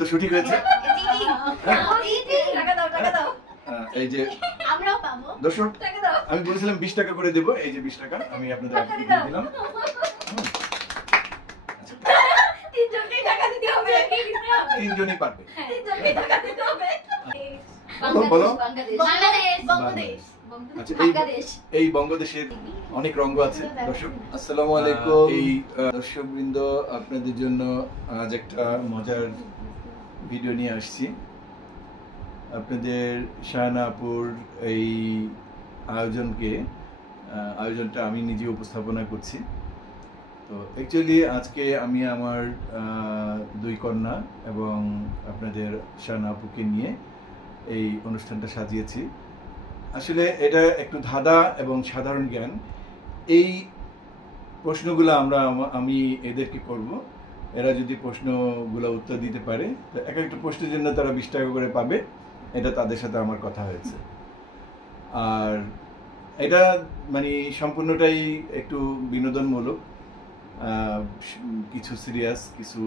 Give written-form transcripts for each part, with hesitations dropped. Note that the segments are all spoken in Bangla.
উত্তর সঠিক হয়েছে। এই যে দর্শক, আমি বলেছিলাম 20 টাকা করে দেবো, এই যে 20 টাকা আমি আপনাদের দিয়ে দিলাম। তিনজনই পারবে। বলো। এই বঙ্গদেশের অনেক রঙ আছে দর্শক। আসসালামু আলাইকুম। এই দর্শকবৃন্দ, আপনাদের জন্য আজ একটা মজার ভিডিও নিয়ে আসছি। আপনাদের শাহানা আপুর এই আয়োজনটা আমি নিজে উপস্থাপনা করছি। তো অ্যাকচুয়ালি আজকে আমি আমার দুই কন্যা এবং আপনাদের শাহানা আপুকে নিয়ে এই অনুষ্ঠানটা সাজিয়েছি। আসলে এটা একটু ধাঁধা এবং সাধারণ জ্ঞান। এই প্রশ্নগুলো আমি এদেরকে করব। এরা যদি প্রশ্নগুলো উত্তর দিতে পারে, তো এক একটা প্রশ্নের জন্য তারা 20 টাকা করে পাবে। এটা তাদের সাথে আমার কথা হয়েছে। আর এটা মানে সম্পূর্ণটাই একটু বিনোদনমূলক, কিছু সিরিয়াস, কিছু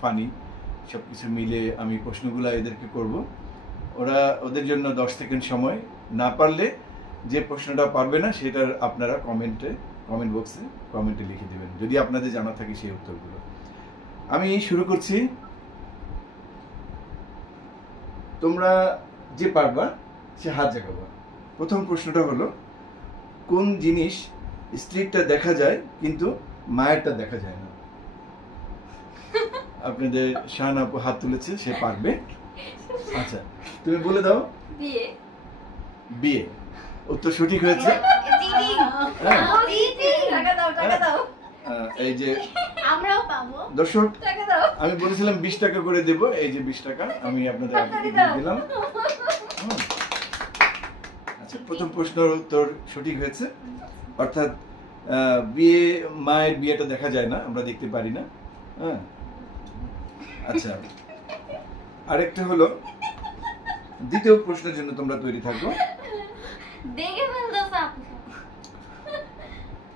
ফানি, সব কিছু মিলে আমি প্রশ্নগুলো এদেরকে করব। ওদের জন্য 10 সেকেন্ড সময়। না পারলে যে প্রশ্নটা পারবে না সেটার আপনারা কমেন্ট বক্সে কমেন্টে লিখে দেবেন, যদি আপনাদের জানা থাকে সেই উত্তরগুলো। আমি শুরু করছি। তোমরা যে পারবা সে হাত জাগাবা। প্রথম প্রশ্নটা হলো, কোন জিনিস স্ত্রীরটা দেখা যায় কিন্তু মায়েরটা দেখা যায় না? আপনাদের শাহানা আপু হাত তুলেছে, সে পারবে। আচ্ছা, তুমি বলে দাও। বিয়ে। উত্তর সঠিক হয়েছে। এই যে দর্শক, আমি বলেছিলাম 20 টাকা করে দেবো, এই যে 20 টাকা আমি আপনাদের দিয়ে দিলাম। আচ্ছা, প্রথম প্রশ্নের উত্তর সঠিক হয়েছে। অর্থাৎ মায়ের বিয়েটা দেখা যায় না, আমরা দেখতে পারি না। হ্যাঁ, আচ্ছা, আরেকটা হলো, দ্বিতীয় প্রশ্নের জন্য তোমরা তৈরি থাকো।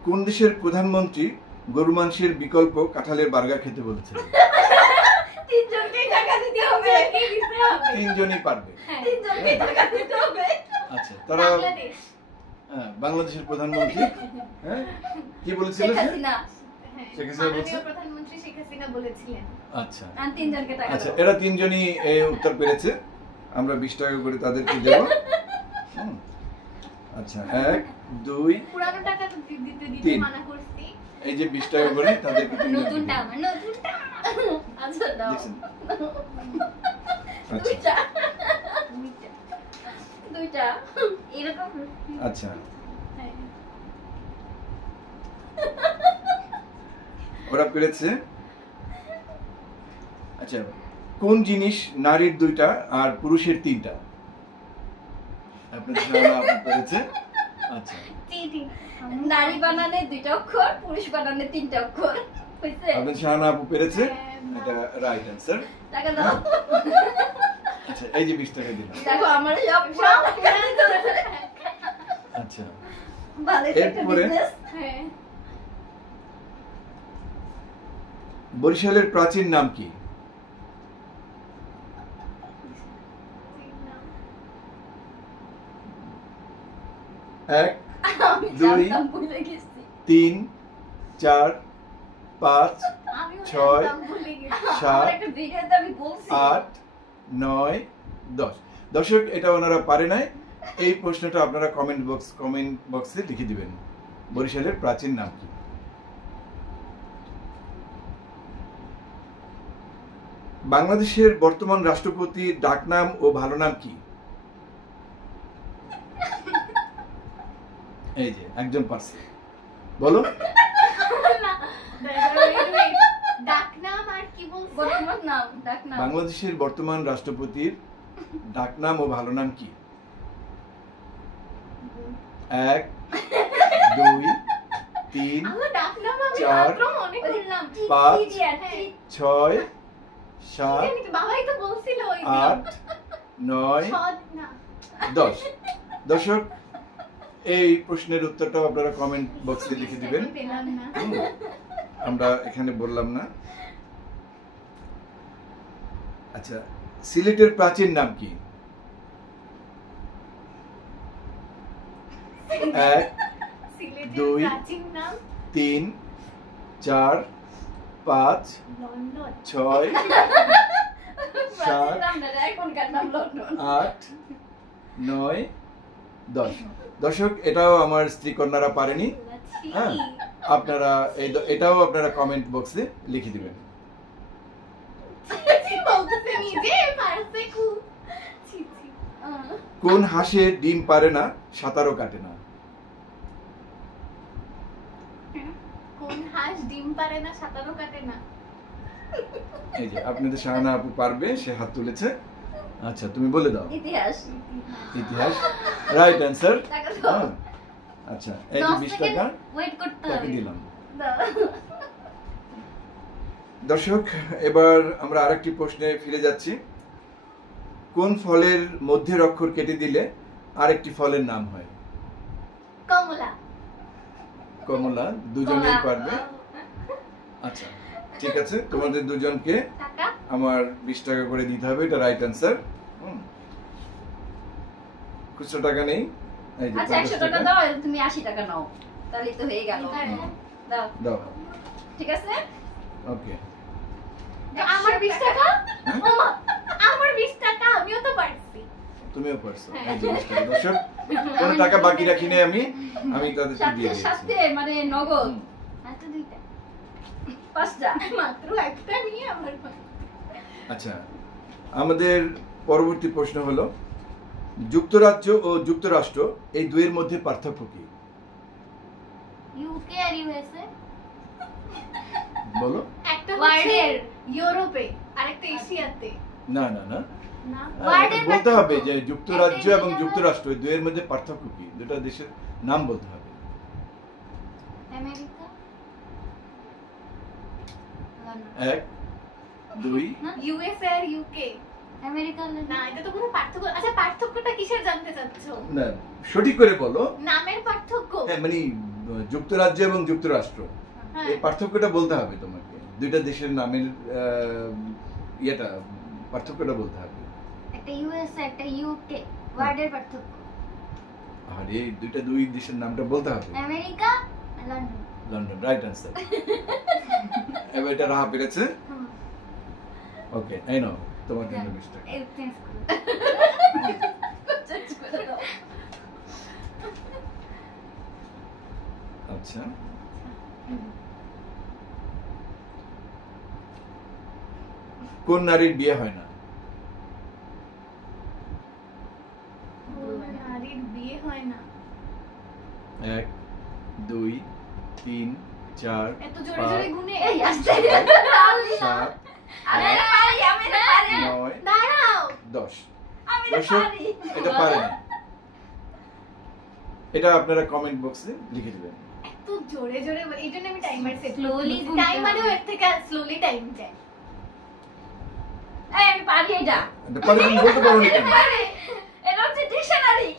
কোন দেশের প্রধানমন্ত্রী গরু মাংসের বিকল্প কাঁঠালের বার্গার খেতে বলেছেন? তিনজনই পারবে। আচ্ছা, তারা বাংলাদেশের প্রধানমন্ত্রী কি বলেছিল? আচ্ছা, এরা তিনজনই এই উত্তর পেরেছে। আমরা 20 টাকা করে তাদেরকে দেব। আচ্ছা, 1 2 3, এই যে 20 টাকা করে তাদেরকে আচ্ছা, ওরা পেরেছে। আচ্ছা, কোন জিনিস নারীর 2টা আর পুরুষের 3টা? আপনাদের পেরেছে। আচ্ছা, নারী বানানে 2টা অক্ষর, পুরুষ বানানে 3টা অক্ষর হইছে। আপনাদের শাহানা আপু পেরেছে, এটা রাইট অ্যানসার। টাকা দাও। আচ্ছা, এই যে 20 টাকা দিলাম। দেখো আমার সব আচ্ছা, ভালো একটা বিজনেস। হ্যাঁ, বরিশালের প্রাচীন নাম কি? এক, 2 3 4 5 6 7 8 9 10। দর্শক, এটা ওনারা পারে নাই। এই প্রশ্নটা আপনারা কমেন্ট বক্সে লিখে দিবেন। বরিশালের প্রাচীন নাম কি? বাংলাদেশের বর্তমান রাষ্ট্রপতির ডাকনাম ও ভালো নাম কি? এই যে একজন পারছে, বলো। বাংলাদেশের বর্তমান রাষ্ট্রপতির ডাকনাম ও ভালো নাম কি? 1 2 3 4 5 6 7 8 9 10। দর্শক, এই প্রশ্নের উত্তরটাও আপনারা কমেন্ট বক্সে লিখে দিবেন। আমরা এখানে বললাম না। আচ্ছা, আচ্ছা, সিলেটের প্রাচীন নাম কি? 1 সিলেটের 2 প্রাচীন নাম 3 4 5 লন্ডন। 6 প্রাচীন নাম না, এখনকার নাম লন্ডন। 8 9 10। দর্শক, এটাও আমার স্ত্রী কন্যারা পারেনি। ছি। হ্যাঁ, আপনারা এটাও আপনারা কমেন্ট বক্সে লিখে দিবেন। ছি বলতেছে নিজে পারছে খুব। ছি ছি। কোন হাঁসে ডিম পারে না, সাঁতারও কাটে না? কোন হাঁস ডিম পারে না, সাঁতারও কাটে না? এই যে আপনাদের শাহানা আপু পারবে, সে হাত তুলেছে। আচ্ছা, তুমি বলে দাও। ইতিহাস। ইতিহাস, রাইট অ্যান্সার। টাকা দাও। আচ্ছা, এই যে 20 টাকা ওয়েট করতে তাকে হবে। দিলাম। দাও। দর্শক, এবার আমরা আরেকটি প্রশ্নে ফিরে যাচ্ছি। কোন ফলের মধ্যের অক্ষর কেটে দিলে আরেকটি ফলের নাম হয়? কমলা। কমলা। দুজনেই কলা। পারবে। আচ্ছা, ঠিক আছে, তোমাদের দুজনকে টাকা আমার 20 টাকা করে দিতে হবে, এটা রাইট অ্যান্সার। খুচরো টাকা নেই। এই যে আচ্ছা 100 টাকা দাও, আর তুমি 80 টাকা নাও, তাহলে তো হয়ে গেল। দাও, দাও। ঠিক আছে? ওকে। আমার 20 টাকা। হ্যাঁ? ওমা, আমার 20 টাকা, আমিও তো পারছি। তুমিও পারছো। এই যে 20 টাকা। দর্শক, কোনো টাকা বাকি রাখিনি আমি তাদেরকে সাথে দিয়ে সাথে দিয়েছি। মানে নগদ মাত্র 2টা। 5টা। মাত্র একটা নিয়ে আমার আচ্ছা, আমাদের পরবর্তী প্রশ্ন হলো, যুক্তরাজ্য ও যুক্তরাষ্ট্র এই দুইয়ের মধ্যে পার্থক্য কি? ইউকে আর ইউএসএ। বলো। একটা ওয়ার্ডের ইউরোপে, আরেকটা এশিয়াতে। না না না, না, বলতে ওয়ার্ডের হবে যে যুক্তরাজ্য এবং যুক্তরাষ্ট্র এই দুইয়ের মধ্যে পার্থক্য কি, দুটো দেশের নাম বলতে হবে। আমেরিকা, 1 2 ইউএসএ আর ইউকে। আমেরিকা না, এটা তো কোনো পার্থক্য। আচ্ছা, পার্থক্যটা কিসের জানতে চাচ্ছো? না, সঠিক করে বলো। নামের পার্থক্য। হ্যাঁ, মানে যুক্তরাজ্য এবং যুক্তরাষ্ট্র হ্যাঁ। এই পার্থক্যটা বলতে হবে তোমাকে। দুইটা দেশের নামের ইয়েটা পার্থক্যটা বলতে হবে। একটা ইউএসএ, একটা ইউকে, ওয়ার্ডের পার্থক্য। আর এই দুই দেশের নামটা বলতে হবে। America, London. London, right answer. এবার এটা রাহা পেরেছে। ওকে, এই নাও তোমার জন্য 20 টাকা। এই থ্যাঙ্কস। আচ্ছা, কোন নারীর বিয়ে হয় না? নারীর বিয়ে হয় না। 1 2 3 4 এত জোরে জোরে গুনে। এই আসতে। 7 আমি না পারি, আমি না পারি। 9 দাঁড়াও। 10। আমি না দর্শক, পারি। এটা পারে না। এটা আপনারা কমেন্ট বক্সে লিখে দিবেন। এত জোরে জোরে, এই জন্য আমি টাইমার সেট Slowly করি। গুনতে টাইমারেও হবে। এর থেকে স্লোলি টাইম যায়। এই আমি পারি এটা। এটা পারে, তুমি বলতে পারো না কেন? পারি। এটা হচ্ছে ডিকশনারি।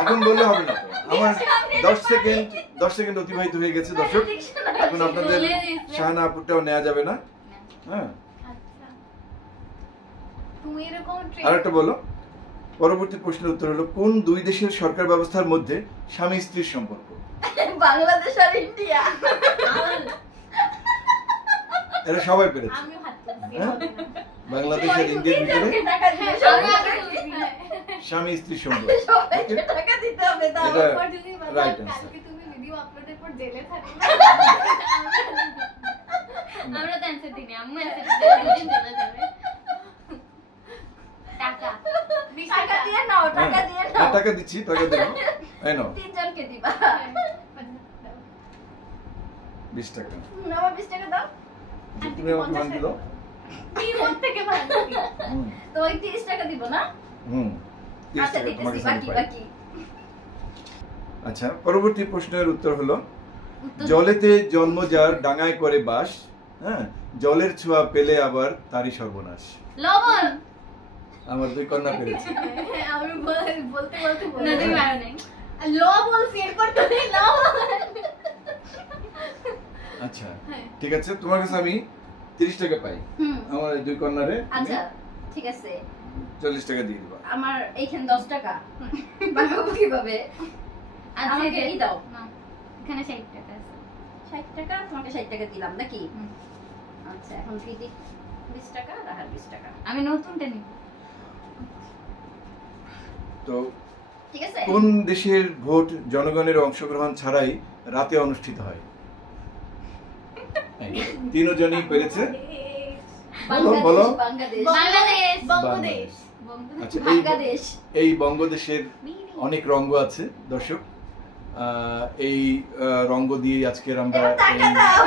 এখন বললে হবে না তো। আমার 10 সেকেন্ড অতিবাহিত হয়ে গেছে। দর্শক, এখন আপনাদের শাহানা আপুরটাও নেওয়া যাবে না। হ্যাঁ, আচ্ছা, তুমি এরকম আরেকটা বলো। পরবর্তী প্রশ্নের উত্তর হলো, কোন দুই দেশের সরকার ব্যবস্থার মধ্যে স্বামী স্ত্রীর সম্পর্ক? বাংলাদেশ আর ইন্ডিয়া। এরা সবাই পেরেছে। আমিও হাত তুলছি। হ্যাঁ? বাংলাদেশ আর ইন্ডিয়ার ভিতরে টাকা দিয়ে আমি সবাই আগে টাকা তুলছি। দিয়ে। স্বামী স্ত্রীর সম্পর্ক। সবাইকে টাকা দিতে হবে দাও। এটা এরপর যদি বলো, right answer. কালকে তুমি ভিডিও আপলোডের পর জেলে থাকবে। আমরা তো অ্যানসার দিই আম্মু অ্যানসার দিই দুদিন চলে যাবে টাকা 20 টাকা দিয়ে নাও, টাকা দিয়ে হ্যাঁ, নাও। টাকা দিচ্ছি, টাকা দেবো। এই নাও, তিনজনকে দিবা। 20 টাকা। আমার 20 টাকা দাও। তুমি আমাকে মান দিলো। কি মন থেকে ভালো। হুম, তোমাকে 30 টাকা দিব না? 30 আচ্ছা টাকা তোমার দিতেছি, কাছে আমি বাকি পাই। বাকি। আচ্ছা, পরবর্তী প্রশ্নের উত্তর হলো, জলেতে জন্ম যার ডাঙায় করে বাস, হ্যাঁ, জলের ছোঁয়া পেলে আবার তারই সর্বনাশ। লবণ। আমার দুই কন্যা পেরেছে। হ্যাঁ, আমি বলতে বলতে না তুমি পারো নাই ল বলছি, এরপর তুমি লবণ। আচ্ছা, হ্যাঁ। ঠিক আছে, তোমার কাছে আমি 30 টাকা পাই। হুম। আমার এই দুই কন্যারে তুমি আচ্ছা ঠিক আছে 40 টাকা দিয়ে দিবা। আমার এইখানে 10 টাকা বানাবো কিভাবে? আচ্ছা আমাকে এই দাও না এখানে 60 টাকা আছে 60 টাকা, তোমাকে 60 টাকা দিলাম নাকি? হুম। আচ্ছা এখন ফি দি 20 টাকা আর 20 টাকা। আমি নতুনটা নিব তো ঠিক আছে? কোন দেশের ভোট জনগণের অংশগ্রহণ ছাড়াই রাতে অনুষ্ঠিত হয়? এই, তিনজনই পেরেছে। বলো, বলো। বাংলাদেশ। বাংলাদেশ, বাংলাদেশ। বঙ্গদেশ। আচ্ছা, বাংলাদেশ। এই বঙ্গদেশের অনেক রঙ্গ আছে দর্শক। এই রঙ্গ দিয়ে আজকের আমরা এবার টাকা এই দাও।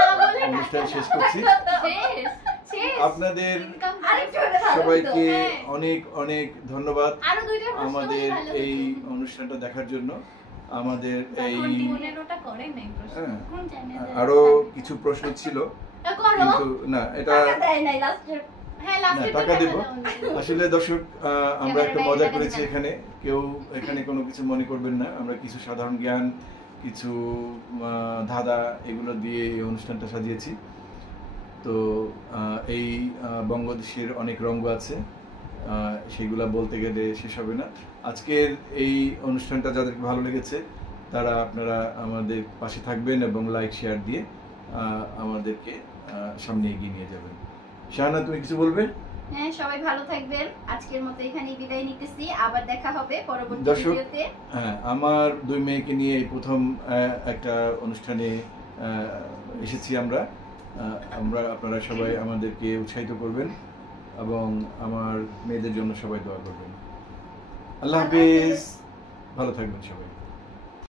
না বলে অনুষ্ঠান শেষ করছি। শেষ, শেষ। আপনাদের Income আরেকটু হলে ভালো হতো। সবাইকে হ্যাঁ। অনেক অনেক ধন্যবাদ আরো দুইটা প্রশ্ন আমাদের হলে ভালো এই হতো। অনুষ্ঠানটা দেখার জন্য। আমাদের এই তখন 15টা করে নাই প্রশ্ন। হ্যাঁ, কোন চ্যানেলে আরো কিছু প্রশ্ন ছিল করো। কিন্তু না, এটা টাকা দেয় নাই লাস্টের। হ্যাঁ, না, লাস্টে টাকা দেব। আসলে দর্শক আমরা একটা ক্যামেরাটা মজা এখানে করেছি না। এখানে, কেউ এখানে কোনো কিছু মনে করবেন না। আমরা কিছু সাধারণ জ্ঞান, কিছু ধাঁধা এগুলো দিয়ে এই অনুষ্ঠানটা সাজিয়েছি। তো এই বঙ্গদেশের অনেক রঙ্গ আছে, সেগুলা বলতে গেলে শেষ হবে না। আজকের এই অনুষ্ঠানটা যাদেরকে ভালো লেগেছে তারা আপনারা আমাদের পাশে থাকবেন এবং লাইক শেয়ার দিয়ে আমাদেরকে সামনে এগিয়ে নিয়ে যাবেন। শাহানা, তুমি কিছু বলবে? হ্যাঁ, সবাই ভালো থাকবেন। আজকের মতো এখানেই বিদায় নিতেছি। আবার দেখা হবে পরবর্তী দর্শক, ভিডিওতে। হ্যাঁ, আমার দুই মেয়েকে নিয়ে এই প্রথম একটা অনুষ্ঠানে এসেছি আমরা। আপনারা সবাই আমাদেরকে উৎসাহিত করবেন এবং আমার মেয়েদের জন্য সবাই দোয়া করবেন। আল্লাহ হাফেজ, ভালো থাকবেন সবাই।